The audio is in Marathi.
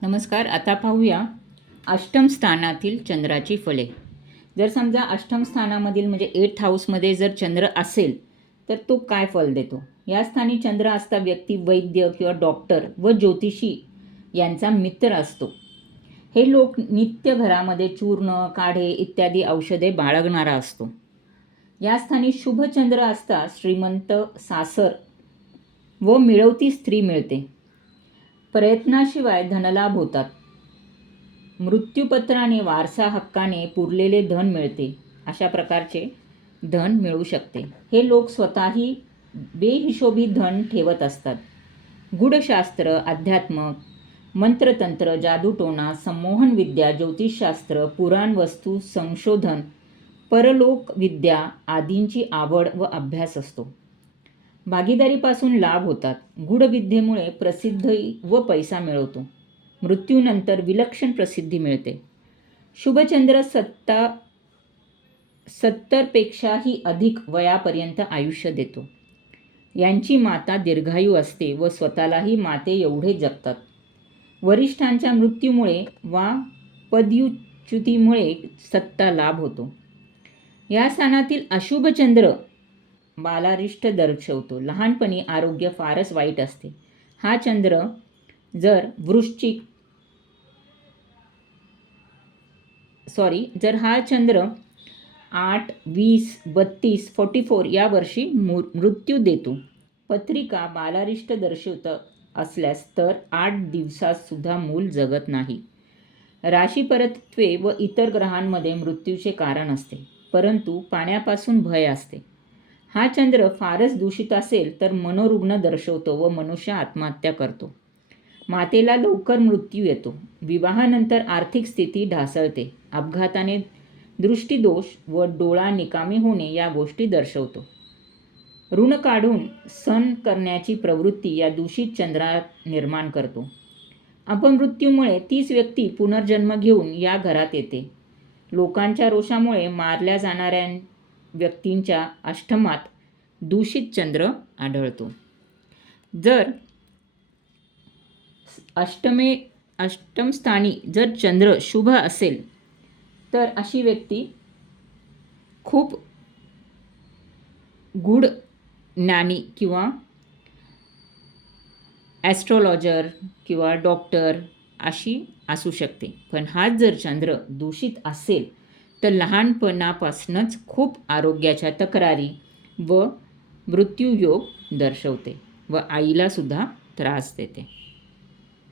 नमस्कार. आता पाहूया अष्टम स्थानातील चंद्राची फले. जर समजा अष्टम स्थानामधील म्हणजे 8th हाऊसमध्ये जर चंद्र असेल तर तो काय फल देतो. या स्थानी चंद्र असता व्यक्ती वैद्य किंवा डॉक्टर व ज्योतिषी यांचा मित्र असतो. हे लोक नित्य घरामध्ये चूर्ण, काढे इत्यादी औषधे बाळगणारा असतो. या स्थानी शुभ चंद्र असता श्रीमंत, सासर व मिळवती स्त्री मिळते. प्रयत्नाशिवाय धनलाभ होतात. मृत्यूपत्राने वारसा हक्काने पुरलेले धन मिळते. अशा प्रकारचे धन मिळू शकते. हे लोक स्वतःही बेहिशोबी धन ठेवत असतात. गूढशास्त्र, अध्यात्म, मंत्रतंत्र, जादूटोणा, संमोहन विद्या, ज्योतिषशास्त्र, पुराण वस्तू संशोधन, परलोक विद्या आदींची आवड व अभ्यास असतो. भागीदारीपासून लाभ होतात. गूढविद्येमुळे प्रसिद्धी व पैसा मिळवतो. मृत्यूनंतर विलक्षण प्रसिद्धी मिळते. शुभचंद्र 70पेक्षाही अधिक वयापर्यंत आयुष्य देतो. यांची माता दीर्घायू असते व स्वतःलाही माते एवढे जगतात. वरिष्ठांच्या मृत्यूमुळे वा पदच्युतीमुळे सत्ता लाभ होतो. या स्थानातील अशुभ चंद्र बालारिष्ट दर्शवतो. लहानपणी आरोग्य फारच वाईट असते. हा चंद्र जर हा चंद्र 8, 20, 32, 44 या वर्षी मृत्यू देतो. पत्रिका बालारिष्ट दर्शवत असल्यास तर 8 दिवसात सुद्धा मूल जगत नाही. राशीपरत्वे व इतर ग्रहांमध्ये मृत्यूचे कारण असते, परंतु पाण्यापासून भय असते. हा चंद्र फारच दूषित असेल तर मनोरुग्ण दर्शवतो व मनुष्य आत्महत्या करतो. मातेला लवकर मृत्यू येतो. विवाहानंतर आर्थिक स्थिती ढासळते. अपघाताने दृष्टीदोष व डोळा निकामी होणे या गोष्टी दर्शवतो. ऋण काढून सण करण्याची प्रवृत्ती या दूषित चंद्रात निर्माण करतो. अपमृत्यूमुळे तीच व्यक्ती पुनर्जन्म घेऊन या घरात येते. लोकांच्या रोषामुळे मारल्या जाणाऱ्या व्यक्तींच्या अष्टमात दूषित चंद्र आढळतो. जर अष्टम स्थानी जर चंद्र शुभ असेल तर अशी व्यक्ती खूप गूढ ज्ञानी किंवा ॲस्ट्रॉलॉजर किंवा डॉक्टर अशी असू शकते. पण हाच जर चंद्र दूषित असेल तर लहानपणापासूनच खूप आरोग्याच्या तक्रारी व मृत्यूयोग दर्शवते व आईला सुद्धा त्रास देते.